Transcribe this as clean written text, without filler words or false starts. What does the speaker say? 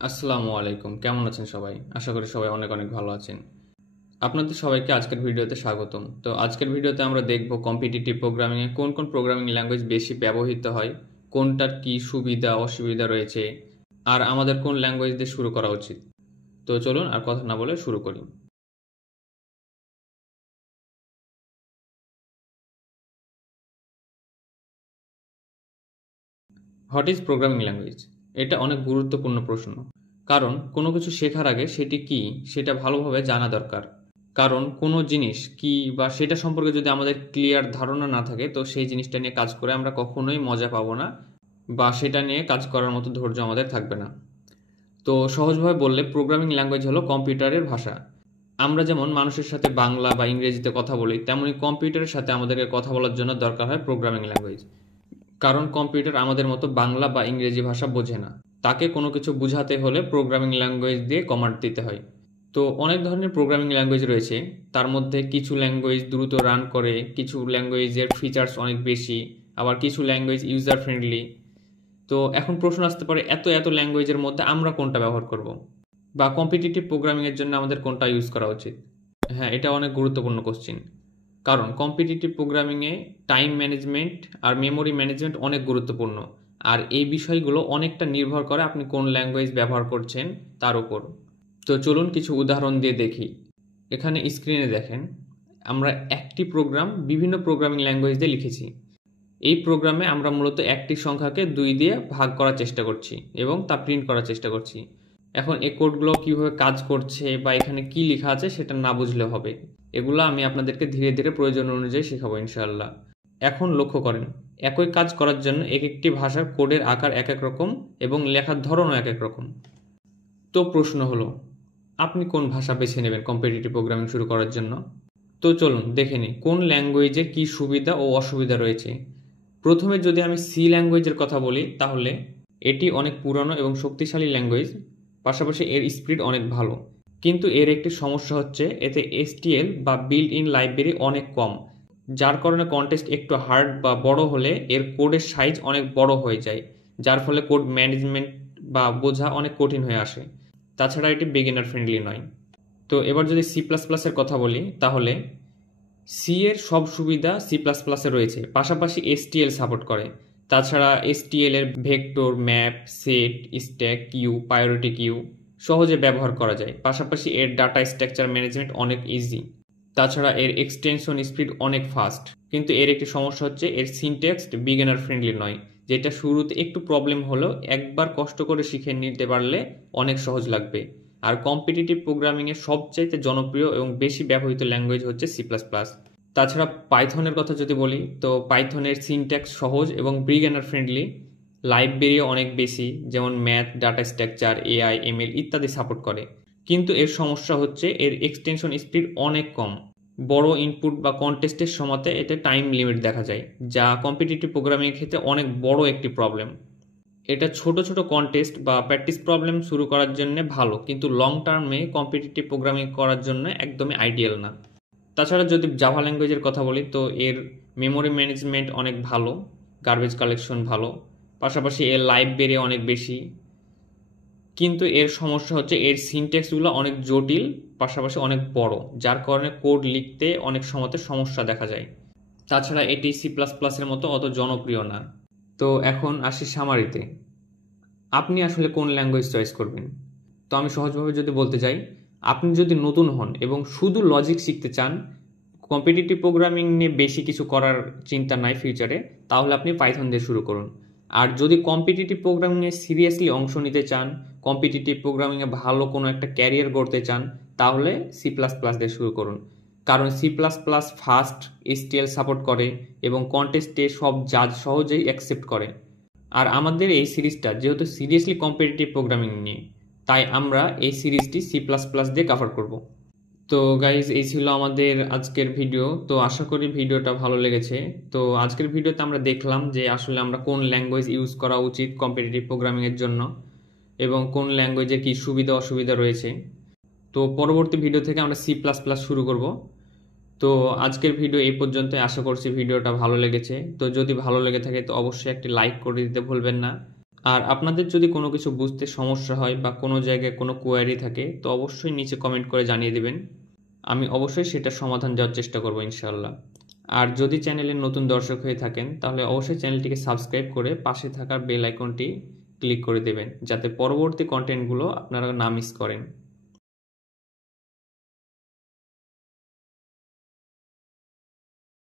আসসালামু আলাইকুম, কেমন আছেন সবাই? আশা করি সবাই অনেক অনেক ভালো আছেন। আপনাদের সবাইকে আজকের ভিডিওতে স্বাগতম। তো আজকের ভিডিওতে আমরা দেখব কম্পিটিটিভ প্রোগ্রামিংয়ে কোন কোন প্রোগ্রামিং ল্যাঙ্গুয়েজ বেশি ব্যবহৃত হয়, কোনটার কি সুবিধা অসুবিধা রয়েছে, আর আমাদের কোন ল্যাঙ্গুয়েজ দিয়ে শুরু করা উচিত। তো চলুন আর কথা না বলে শুরু করি। What is programming language? এটা অনেক গুরুত্বপূর্ণ প্রশ্ন, কারণ কোনো কিছু শেখার আগে সেটি কি সেটা ভালোভাবে জানা দরকার। কারণ কোনো জিনিস কি বা সেটা সম্পর্কে যদি আমাদের ক্লিয়ার ধারণা না থাকে, তো সেই জিনিসটা নিয়ে কাজ করে আমরা কখনোই মজা পাবো না, বা সেটা নিয়ে কাজ করার মতো ধৈর্য আমাদের থাকবে না। তো সহজভাবে বললে প্রোগ্রামিং ল্যাঙ্গুয়েজ হলো কম্পিউটারের ভাষা। আমরা যেমন মানুষের সাথে বাংলা বা ইংরেজিতে কথা বলি, তেমনি কম্পিউটারের সাথে আমাদেরকে কথা বলার জন্য দরকার হয় প্রোগ্রামিং ল্যাঙ্গুয়েজ। কারণ কম্পিউটার আমাদের মতো বাংলা বা ইংরেজি ভাষা বোঝে না, তাকে কোনো কিছু বোঝাতে হলে প্রোগ্রামিং ল্যাঙ্গুয়েজ দিয়ে কমান্ড দিতে হয়। তো অনেক ধরনের প্রোগ্রামিং ল্যাঙ্গুয়েজ রয়েছে, তার মধ্যে কিছু ল্যাঙ্গুয়েজ দ্রুত রান করে, কিছু ল্যাঙ্গুয়েজের ফিচার্স অনেক বেশি, আবার কিছু ল্যাঙ্গুয়েজ ইউজার ফ্রেন্ডলি। তো এখন প্রশ্ন আসতে পারে, এত এত ল্যাঙ্গুয়েজের মধ্যে আমরা কোনটা ব্যবহার করব, বা কম্পিটিটিভ প্রোগ্রামিংয়ের জন্য আমাদের কোনটা ইউজ করা উচিত? হ্যাঁ, এটা অনেক গুরুত্বপূর্ণ কোশ্চিন। কারণ কম্পিটিটিভ প্রোগ্রামিংয়ে টাইম ম্যানেজমেন্ট আর মেমোরি ম্যানেজমেন্ট অনেক গুরুত্বপূর্ণ, আর এই বিষয়গুলো অনেকটা নির্ভর করে আপনি কোন ল্যাঙ্গুয়েজ ব্যবহার করছেন তার উপর। তো চলুন কিছু উদাহরণ দিয়ে দেখি। এখানে স্ক্রিনে দেখেন, আমরা একটি প্রোগ্রাম বিভিন্ন প্রোগ্রামিং ল্যাঙ্গুয়েজ দিয়ে লিখেছি। এই প্রোগ্রামে আমরা মূলত একটি সংখ্যাকে 2 দিয়ে ভাগ করার চেষ্টা করছি এবং তা প্রিন্ট করার চেষ্টা করছি। এখন এই কোডগুলো কীভাবে কাজ করছে বা এখানে কি লেখা আছে সেটা না বুঝলে হবে। এগুলো আমি আপনাদেরকে ধীরে ধীরে প্রয়োজন অনুযায়ী শেখাবো ইনশাআল্লাহ। এখন লক্ষ্য করেন, একই কাজ করার জন্য এক একটি ভাষার কোডের আকার এক এক রকম এবং লেখার ধরনও এক এক রকম। তো প্রশ্ন হলো, আপনি কোন ভাষা বেছে নেবেন কম্পিটিটিভ প্রোগ্রামিং শুরু করার জন্য? তো চলুন দেখে নিই কোন ল্যাঙ্গুয়েজে কী সুবিধা ও অসুবিধা রয়েছে। প্রথমে যদি আমি সি ল্যাঙ্গুয়েজের কথা বলি, তাহলে এটি অনেক পুরানো এবং শক্তিশালী ল্যাঙ্গুয়েজ, পাশাপাশি এর স্পিড অনেক ভালো। কিন্তু এর একটি সমস্যা হচ্ছে এতে এসটিএল বা বিল্ট ইন লাইব্রেরি অনেক কম, যার কারণে কন্টেক্সট একটু হার্ড বা বড় হলে এর কোডের সাইজ অনেক বড় হয়ে যায়, যার ফলে কোড ম্যানেজমেন্ট বা বোঝা অনেক কঠিন হয়ে আসে। তাছাড়া এটি বিগিনার ফ্রেন্ডলি নয়। তো এবার যদি সি প্লাস প্লাসের কথা বলি, তাহলে সি এর সব সুবিধা সি প্লাস প্লাসে রয়েছে, পাশাপাশি এসটিএল সাপোর্ট করে। তাছাড়া এসটিএল এর vector, map, set, stack, queue, priority queue সহজে ব্যবহার করা যায়, পাশাপাশি এর ডাটা স্ট্রাকচার ম্যানেজমেন্ট অনেক ইজি। তাছাড়া এর এক্সটেনশন স্পিড অনেক ফাস্ট, কিন্তু এর একটি সমস্যা হচ্ছে এর সিনট্যাক্স বিগিনার ফ্রেন্ডলি নয়, যেটা শুরুতে একটু প্রবলেম হলেও একবার কষ্ট করে শিখে নিতে পারলে অনেক সহজ লাগবে। আর কম্পিটিটিভ প্রোগ্রামিংয়ের সবচাইতে জনপ্রিয় এবং বেশি ব্যবহৃত ল্যাঙ্গুয়েজ হচ্ছে সি প্লাস প্লাস। তাছাড়া পাইথনের কথা যদি বলি, তো পাইথনের সিনট্যাক্স সহজ এবং বিগিনার ফ্রেন্ডলি, লাইব্রেরিও অনেক বেশি, যেমন math, data structure, AI, ML ইত্যাদি সাপোর্ট করে। কিন্তু এর সমস্যা হচ্ছে এর এক্সটেনশন স্পিড অনেক কম। বড় ইনপুট বা কন্টেস্টের সময়তে এতে টাইম লিমিট দেখা যায়, যা কম্পিটিটিভ প্রোগ্রামিংয়ের ক্ষেত্রে অনেক বড় একটি প্রবলেম। এটা ছোট ছোট কন্টেস্ট বা প্র্যাকটিস প্রবলেম শুরু করার জন্য ভালো, কিন্তু লং টার্মে কম্পিটিটিভ প্রোগ্রামিং করার জন্য একদমই আইডিয়াল না। তাছাড়া যদি জাভা ল্যাঙ্গুয়েজের কথা বলি, তো এর মেমোরি ম্যানেজমেন্ট অনেক ভালো, গার্বেজ কালেকশন ভালো, পাশাপাশি এর লাইব্রেরি অনেক বেশি। কিন্তু এর সমস্যা হচ্ছে এর সিনট্যাক্সগুলো অনেক জটিল, পাশাপাশি অনেক বড়, যার কারণে কোড লিখতে অনেক সময়তে সমস্যা দেখা যায়। তাছাড়া এটি সি প্লাস প্লাসের মতো অত জনপ্রিয় না। তো এখন আসি সামারিতে, আপনি আসলে কোন ল্যাঙ্গুয়েজ চয়েস করবেন? তো আমি সহজভাবে যদি বলতে চাই, আপনি যদি নতুন হন এবং শুধু লজিক শিখতে চান, কম্পিটিটিভ প্রোগ্রামিং নিয়ে বেশি কিছু করার চিন্তা নাই ফিউচারে, তাহলে আপনি পাইথন দিয়ে শুরু করুন। আর যদি কম্পিটিটিভ প্রোগ্রামিংয়ে সিরিয়াসলি অংশ নিতে চান, কম্পিটিটিভ প্রোগ্রামিংয়ে ভালো কোনো একটা ক্যারিয়ার গড়তে চান, তাহলে সি প্লাস প্লাস দিয়ে শুরু করুন। কারণ C plus plus fast, STL support করে এবং কন্টেস্টে সব জাজ সহজেই অ্যাকসেপ্ট করে। আর আমাদের এই সিরিজটা যেহেতু সিরিয়াসলি কম্পিটিটিভ প্রোগ্রামিং নিয়ে, তাই আমরা এই সিরিজটি সি প্লাস প্লাস দিয়ে কভার করব। তো গাইজ, এই ছিল আমাদের আজকের ভিডিও। তো আশা করি ভিডিওটা ভালো লেগেছে। তো আজকের ভিডিওতে আমরা দেখলাম যে আসলে আমরা কোন ল্যাঙ্গুয়েজ ইউজ করা উচিত কম্পিটিটিভ প্রোগ্রামিংয়ের জন্য এবং কোন ল্যাঙ্গুয়েজের কী সুবিধা অসুবিধা রয়েছে। তো পরবর্তী ভিডিও থেকে আমরা সি প্লাস প্লাস শুরু করব। তো আজকের ভিডিও এই পর্যন্ত, আশা করছি ভিডিওটা ভালো লেগেছে। তো যদি ভালো লেগে থাকে তো অবশ্যই একটি লাইক করে দিতে ভুলবেন না। আর আপনাদের যদি কোনো কিছু বুঝতে সমস্যা হয় বা কোনো জায়গায় কোনো কোয়ারি থাকে তো অবশ্যই নিচে কমেন্ট করে জানিয়ে দেবেন। আমি অবশ্যই সেটার সমাধান দেওয়ার চেষ্টা করব ইনশাআল্লাহ। আর যদি চ্যানেলের নতুন দর্শক হয়ে থাকেন তাহলে অবশ্যই চ্যানেলটিকে সাবস্ক্রাইব করে পাশে থাকা বেল আইকনটি ক্লিক করে দেবেন যাতে পরবর্তী কন্টেন্টগুলো আপনারা না মিস করেন।